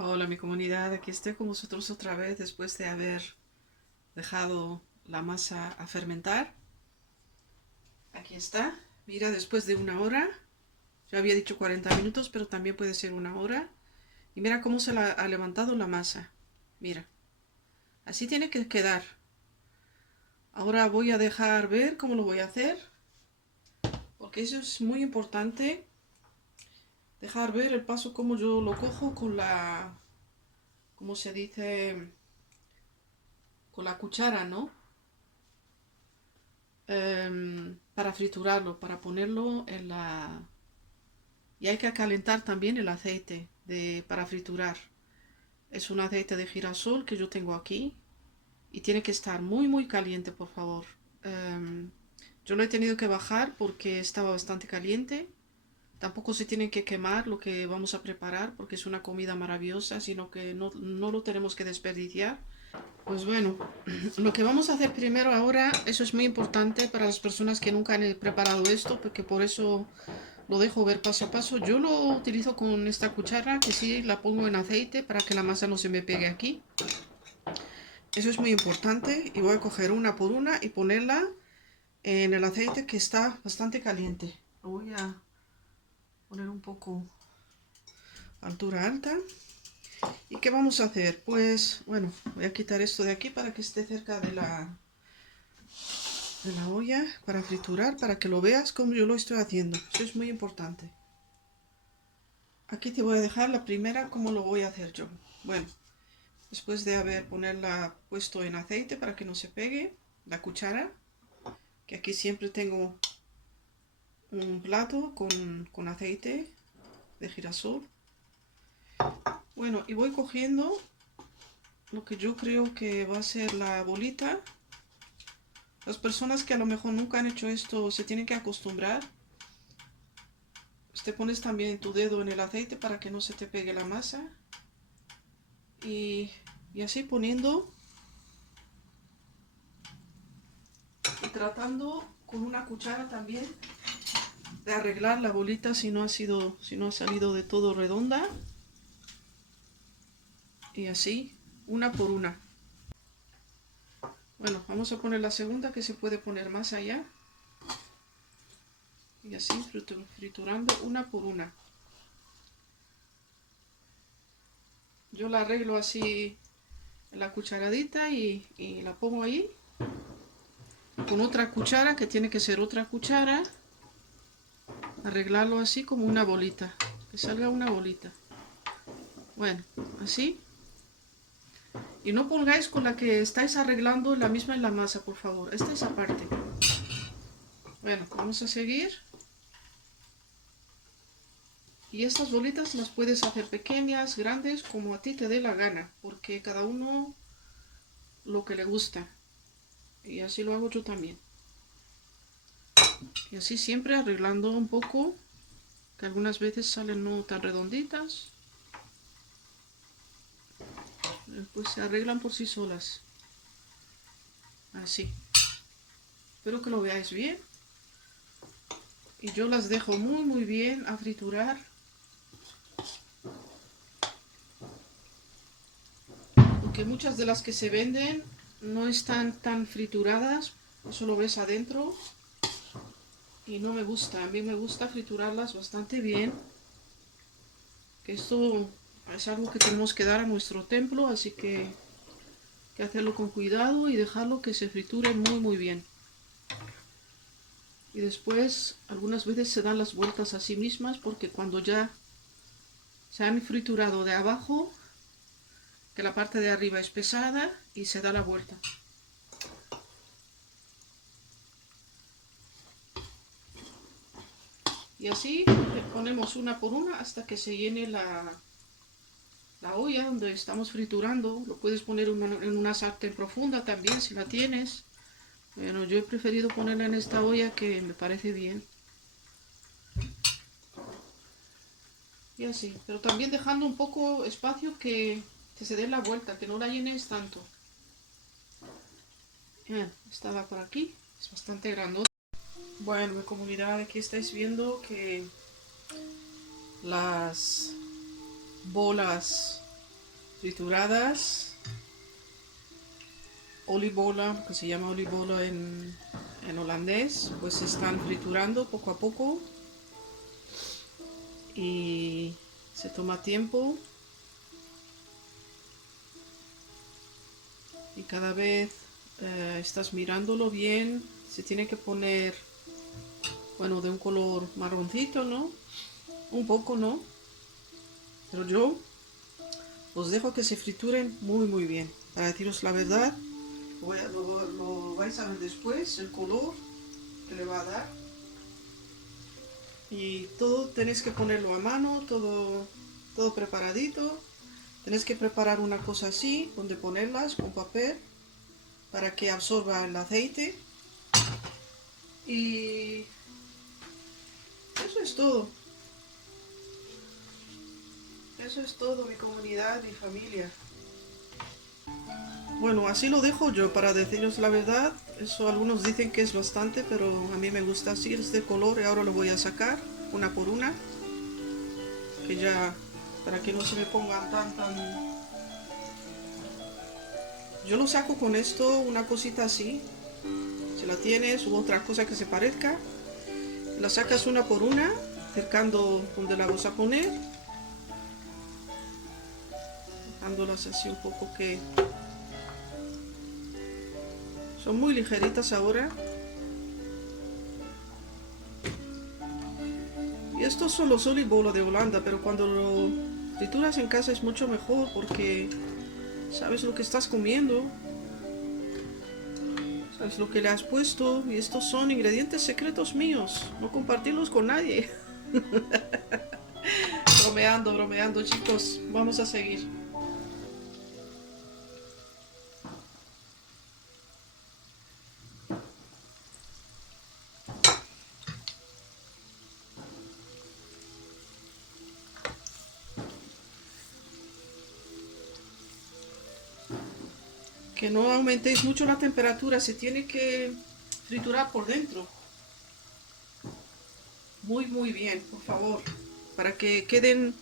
Hola mi comunidad, aquí estoy con vosotros otra vez después de haber dejado la masa a fermentar. Aquí está, mira, después de una hora, yo había dicho 40 minutos, pero también puede ser una hora. Y mira cómo ha levantado la masa, mira, así tiene que quedar. Ahora voy a dejar ver cómo lo voy a hacer, porque eso es muy importante, dejar ver el paso como yo lo cojo con ¿cómo se dice? Con la cuchara, ¿no? Para triturarlo, para ponerlo en la... Y hay que calentar también el aceite para friturar. Es un aceite de girasol que yo tengo aquí y tiene que estar muy caliente, por favor. Um, yo lo he tenido que bajar porque estaba bastante caliente. Tampoco se tiene que quemar lo que vamos a preparar porque es una comida maravillosa, sino que no lo tenemos que desperdiciar. Pues bueno, lo que vamos a hacer primero ahora, eso es muy importante para las personas que nunca han preparado esto, porque por eso lo dejo ver paso a paso. Yo lo utilizo con esta cuchara, que sí la pongo en aceite para que la masa no se me pegue aquí. Eso es muy importante y voy a coger una por una y ponerla en el aceite que está bastante caliente. Lo voy a poner un poco a altura alta. ¿Y qué vamos a hacer? Pues bueno, voy a quitar esto de aquí para que esté cerca de la olla para friturar, para que lo veas como yo lo estoy haciendo. Eso es muy importante. Aquí te voy a dejar la primera como lo voy a hacer yo. Bueno, después de haber ponerla puesto en aceite para que no se pegue, la cuchara, que aquí siempre tengo un plato con aceite de girasol. Bueno, y voy cogiendo lo que yo creo que va a ser la bolita. Las personas que a lo mejor nunca han hecho esto se tienen que acostumbrar. Te pones también tu dedo en el aceite para que no se te pegue la masa. Y así poniendo y tratando con una cuchara también de arreglar la bolita si no ha salido de todo redonda. Y así, una por una. Bueno, vamos a poner la segunda que se puede poner más allá. Y así friturando una por una. Yo la arreglo así en la cucharadita y la pongo ahí. Con otra cuchara, que tiene que ser otra cuchara. Arreglarlo así como una bolita. Que salga una bolita. Bueno, así. Y no pongáis con la que estáis arreglando la misma en la masa, por favor. Esta es aparte. Bueno, vamos a seguir. Y estas bolitas las puedes hacer pequeñas, grandes, como a ti te dé la gana, porque cada uno lo que le gusta. Y así lo hago yo también. Y así siempre arreglando un poco, que algunas veces salen no tan redonditas. Pues se arreglan por sí solas. Así. Espero que lo veáis bien. Y yo las dejo muy bien a friturar. Porque muchas de las que se venden no están tan frituradas. Eso lo ves adentro. Y no me gusta. A mí me gusta friturarlas bastante bien. Que esto es algo que tenemos que dar a nuestro templo. Así que hacerlo con cuidado y dejarlo que se friture muy bien. Y después algunas veces se dan las vueltas a sí mismas porque cuando ya se han friturado de abajo, que la parte de arriba es pesada y se da la vuelta. Y así ponemos una por una hasta que se llene la olla donde estamos friturando. Lo puedes poner en una sartén profunda también si la tienes. Bueno, yo he preferido ponerla en esta olla que me parece bien. Y así, pero también dejando un poco espacio que se dé la vuelta, que no la llenes tanto. Bien, estaba por aquí, es bastante grande. Bueno, mi comunidad, aquí estáis viendo que las bolas trituradas, olibola, que se llama olibola en holandés, pues se están friturando poco a poco y se toma tiempo y cada vez estás mirándolo bien, se tiene que poner, bueno, de un color marroncito, ¿no? Un poco, ¿no? Pero yo los dejo que se frituren muy bien. Para deciros la verdad, lo vais a ver después, el color que le va a dar. Y todo tenéis que ponerlo a mano, todo preparadito. Tenéis que preparar una cosa así, donde ponerlas con papel, para que absorba el aceite. Y eso es todo. Eso es todo, mi comunidad, mi familia. Bueno, así lo dejo yo, para deciros la verdad. Eso algunos dicen que es bastante, pero a mí me gusta así, este color. Y ahora lo voy a sacar una por una, que ya, para que no se me pongan tan... Yo lo saco con esto, una cosita así. Si la tienes u otra cosa que se parezca, la sacas una por una, acercando donde la vas a poner, dándolas así un poco que son muy ligeritas ahora. Y estos son los olibola de Holanda, pero cuando lo trituras en casa es mucho mejor porque sabes lo que estás comiendo, sabes lo que le has puesto, y estos son ingredientes secretos míos, no compartirlos con nadie. Bromeando chicos, vamos a seguir. Que no aumentéis mucho la temperatura, se tiene que triturar por dentro. Muy bien, por favor, para que queden.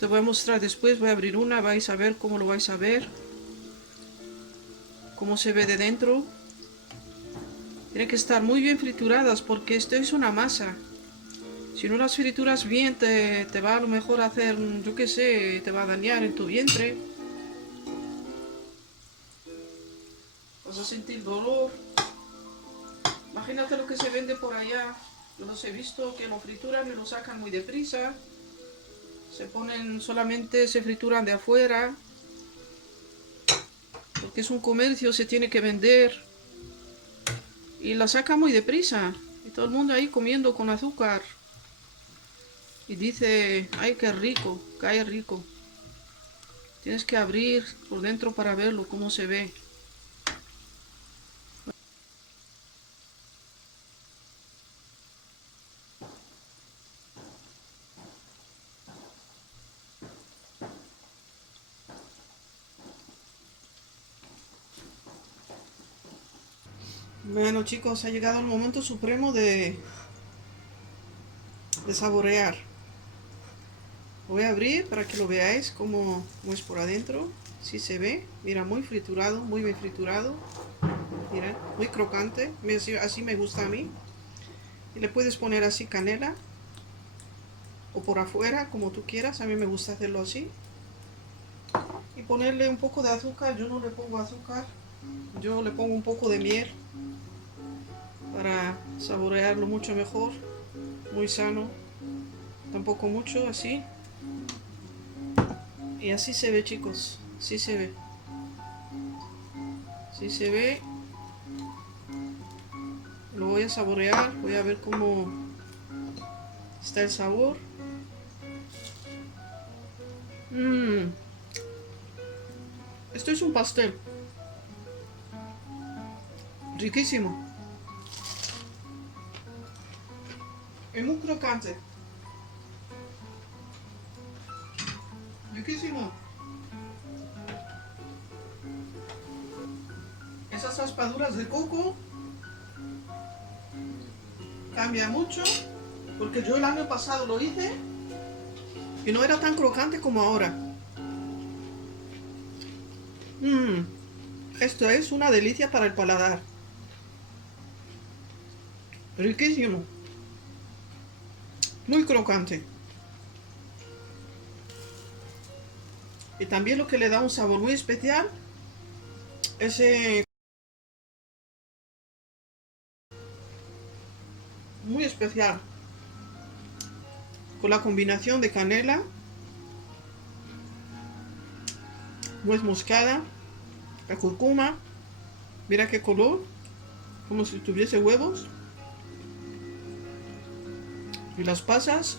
Te voy a mostrar después, voy a abrir una, vais a ver cómo lo vais a ver, cómo se ve de dentro. Tienen que estar muy bien frituradas porque esto es una masa. Si no las frituras bien, te va a lo mejor a hacer, yo qué sé, te va a dañar en tu vientre. Vas a sentir dolor. Imagínate lo que se vende por allá. Yo los he visto que lo frituran y lo sacan muy deprisa. Se ponen solamente, se frituran de afuera. Porque es un comercio, se tiene que vender. Y la sacan muy deprisa. Y todo el mundo ahí comiendo con azúcar. Y dice, ay, qué rico, cae rico. Tienes que abrir por dentro para verlo, cómo se ve. Bueno chicos, ha llegado el momento supremo de saborear. Voy a abrir para que lo veáis cómo es por adentro. Si se ve, mira, muy friturado, muy bien friturado. Mira, muy crocante, así me gusta a mí. Y le puedes poner así canela o por afuera, como tú quieras. A mí me gusta hacerlo así. Y ponerle un poco de azúcar. Yo no le pongo azúcar, yo le pongo un poco de miel para saborearlo mucho mejor. Muy sano, tampoco mucho, así. Y así se ve chicos, así se ve. Así se ve. Lo voy a saborear, voy a ver cómo está el sabor. Esto es un pastel. Riquísimo. Es muy crocante. Riquísimo. Esas raspaduras de coco cambia mucho, porque yo el año pasado lo hice y no era tan crocante como ahora. Mmm, esto es una delicia para el paladar. Riquísimo. Muy crocante. Y también lo que le da un sabor muy especial, ese muy especial, con la combinación de canela, nuez moscada, la cúrcuma. Mira qué color, como si tuviese huevos. Y las pasas.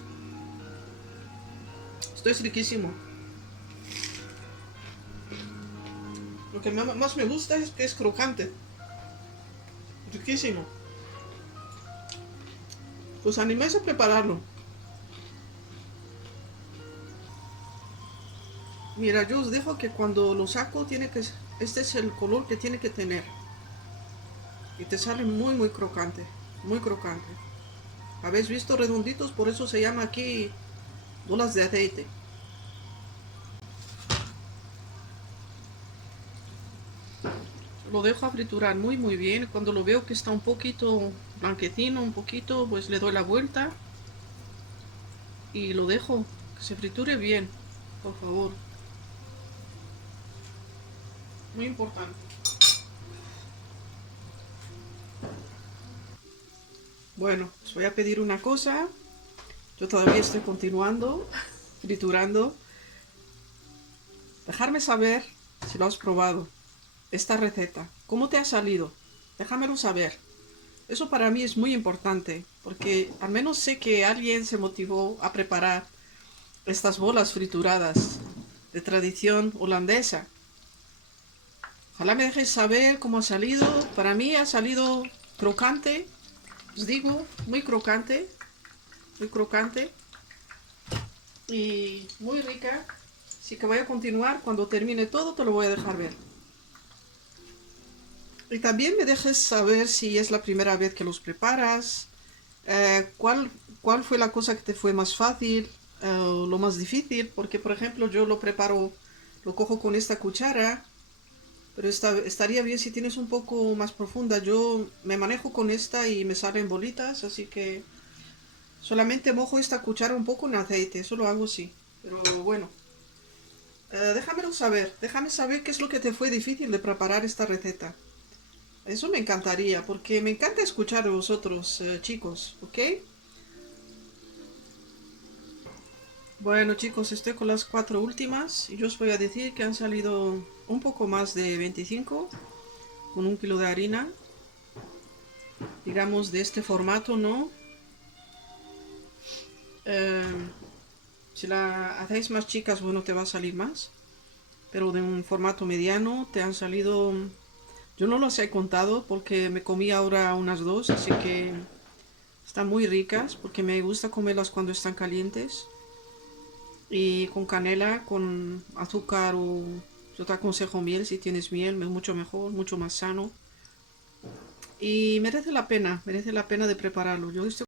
Esto es riquísimo. Lo que más me gusta es que es crocante. Riquísimo. Pues animéis a prepararlo. Mira, yo os dejo que cuando lo saco tiene que... Este es el color que tiene que tener. Y te sale muy crocante. Muy crocante. ¿Habéis visto redonditos? Por eso se llama aquí bolas de aceite. Lo dejo a friturar muy bien. Cuando lo veo que está un poquito blanquecino, un poquito, pues le doy la vuelta. Y lo dejo que se friture bien, por favor. Muy importante. Bueno, os voy a pedir una cosa. Yo todavía estoy continuando triturando. Dejarme saber si lo has probado. Esta receta. ¿Cómo te ha salido? Déjamelo saber. Eso para mí es muy importante, porque al menos sé que alguien se motivó a preparar estas bolas frituradas de tradición holandesa. Ojalá me dejéis saber cómo ha salido. Para mí ha salido crocante. Os digo, muy crocante. Muy crocante. Y muy rica. Así que voy a continuar. Cuando termine todo te lo voy a dejar ver. Y también me dejes saber si es la primera vez que los preparas. ¿Cuál fue la cosa que te fue más fácil? Lo más difícil. Porque por ejemplo yo lo preparo. Lo cojo con esta cuchara. Pero estaría bien si tienes un poco más profunda. Yo me manejo con esta y me salen bolitas, así que solamente mojo esta cuchara un poco en aceite. Eso lo hago así. Pero bueno, déjame saber qué es lo que te fue difícil de preparar esta receta. Eso me encantaría, porque me encanta escuchar a vosotros, chicos, ¿ok? Bueno, chicos, estoy con las 4 últimas y yo os voy a decir que han salido un poco más de 25 con 1 kilo de harina. Digamos de este formato, ¿no? Eh, si la hacéis más chicas, bueno, te va a salir más. Pero de un formato mediano te han salido... Yo no las he contado porque me comí ahora unas 2, así que están muy ricas porque me gusta comerlas cuando están calientes. Y con canela, con azúcar o... Yo te aconsejo miel si tienes miel, es mucho mejor, mucho más sano. Y merece la pena de prepararlo. Yo estoy